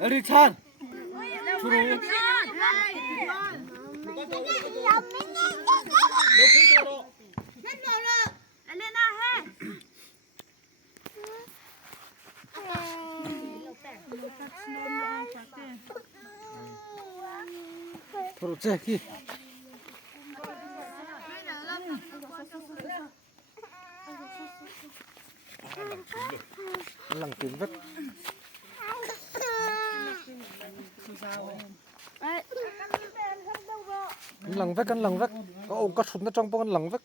에릭찬 주로 도로 째기 lằng tím vất lằng vất có ống có súng nó trong bông lằng vất